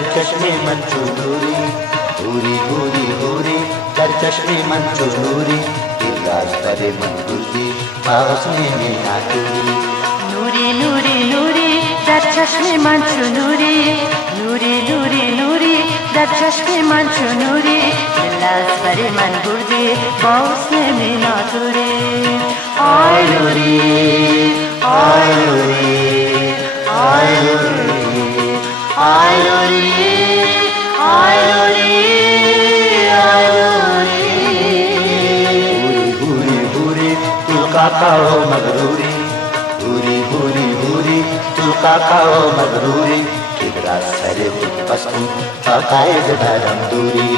در چشم من چو نوری، حوری حوری حوری در چشم من چو نوری، دل از بر من بردی با حسن میناتوری. نوری نوری نوری در چشم من چو نوری، نوری نوری نوری در چشم من چو نوری، دل از بر من بردی با حسن میناتوری. آی نوری آی نوری آی نوری آی نوری آی نوری آی نوری. حوری حوری تو قاقا و مغروری، حوری حوری حوری تو قاقا و مغروری، که برا سر خود پس کن تا قایز برم دوری.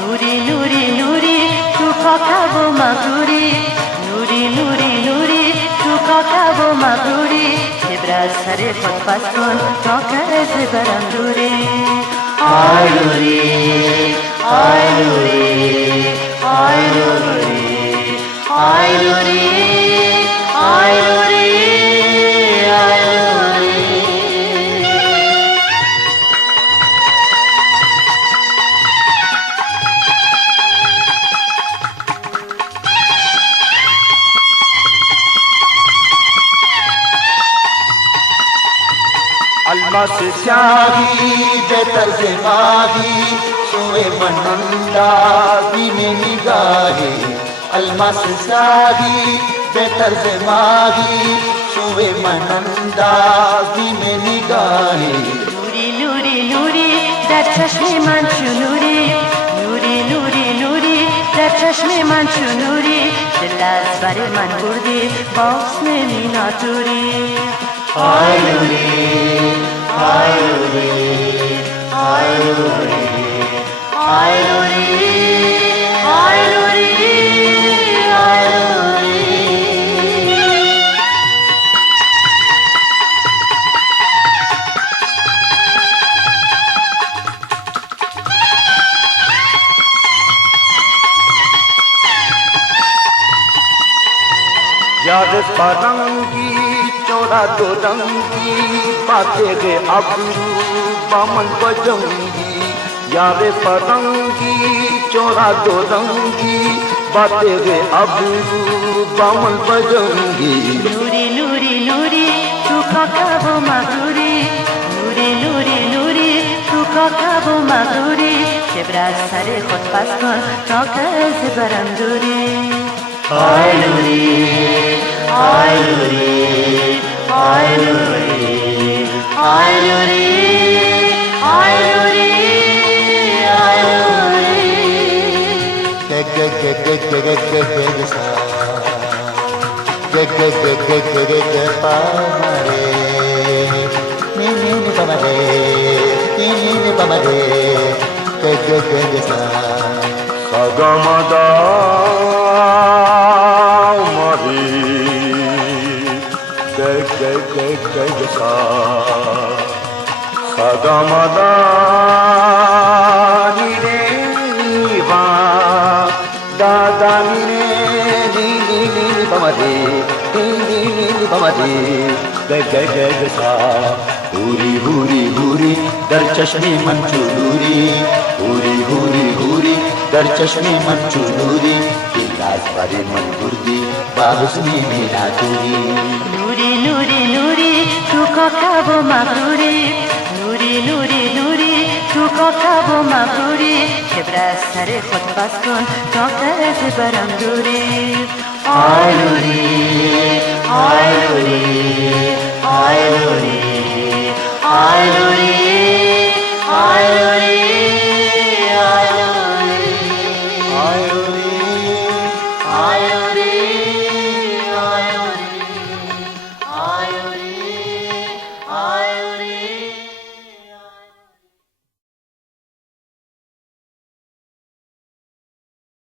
نوری نوری نوری تو کاکا و مغروری، نوری نوری نوری تو کاکا و مغروری، کبر سر خود پس کن تا که برم دوری. آی نوری آی نوری آی نوری آی نوری آی نوری آی نوری. الماس سیاهی به طرز ماهی سوی من اندازی میں نگاہی، الماس سیاهی به طرز ماهی سوی من اندازی میں نگاہی. نوری نوری نوری در چشم من چو نوری، نوری نوری نوری در چشم من چو نوری، دل از بر من بردی با حسن میناتوری. آی نوری آی نوری آی نوری آی نوری آی نوری آی نوری. याद परंगी चौड़ा दो रंगी बातें गे अबरू बामन बजंगी, याद परंगी चौड़ा दो रंगी बातें गे अबरू बामन बजंगी. नूरी नूरी नूरी तू काका वो मगरूरी, नूरी नूरी नूरी तू काका वो मगरूरी, केबरा सरे खुद पास कन تا که برم دوری. آی نوری آی نوری آی نوری آی نوری آی نوری آی نوری. Sagamada mari sa Sagamada ni re ni va da da ni re ni pamade ni pamade sa. Huri huri huri dar chashme man chuduri, huri huri huri dar chashme man chuduri, dilas bare man burdi ba husni meenaturi. नूरी नूरी नूरी तू काका वो मगरूरी, नूरी नूरी नूरी तू काका वो मगरूरी, केबरा सरे खुद पास कन تا که برم دوری. آی نوری آی